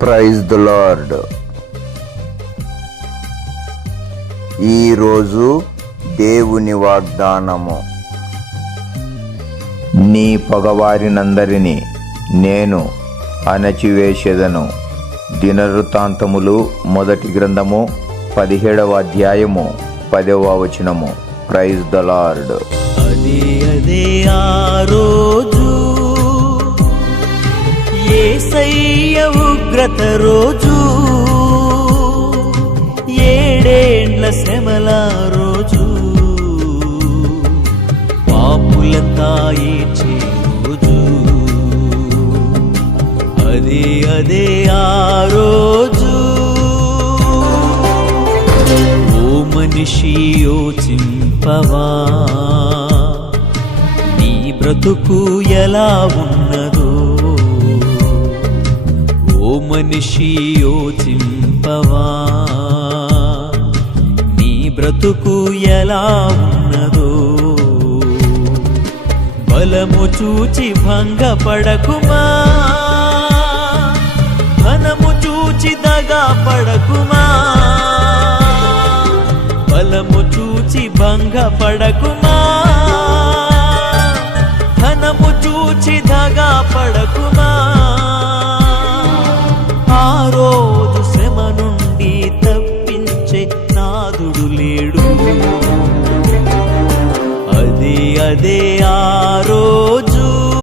Praise the lord. ఈరోజు దేవుని వాగ్దానము. నీ పగవారినందరినీ నేను అణచివేసెదను. దినవృత్తాంతములు 1 గ్రంథము 17వ అధ్యాయము 10వ వచనము. Praise the Lord. అదే ఆ రోజు, యేసయ్య ఉగ్రత రోజు, 7 ఏండ్ల శ్రమల రోజు, పాపులంతా ఏడ్చే రోజు. అదే ఆ రోజు. ఓ మనిషి యోచింపవా, నీ బ్రతుకు ఎలా ఉన్నదో. ఓ మనిషి యోచింపవా, నీ బ్రతుకు ఎలా ఉన్నదో. బలము చూచి భంగపడకుమా, ధనము చూచి దగా పడకుమా. బలము చూచి భంగపడకుమా, ధనము చూచి దగా పడకుమా.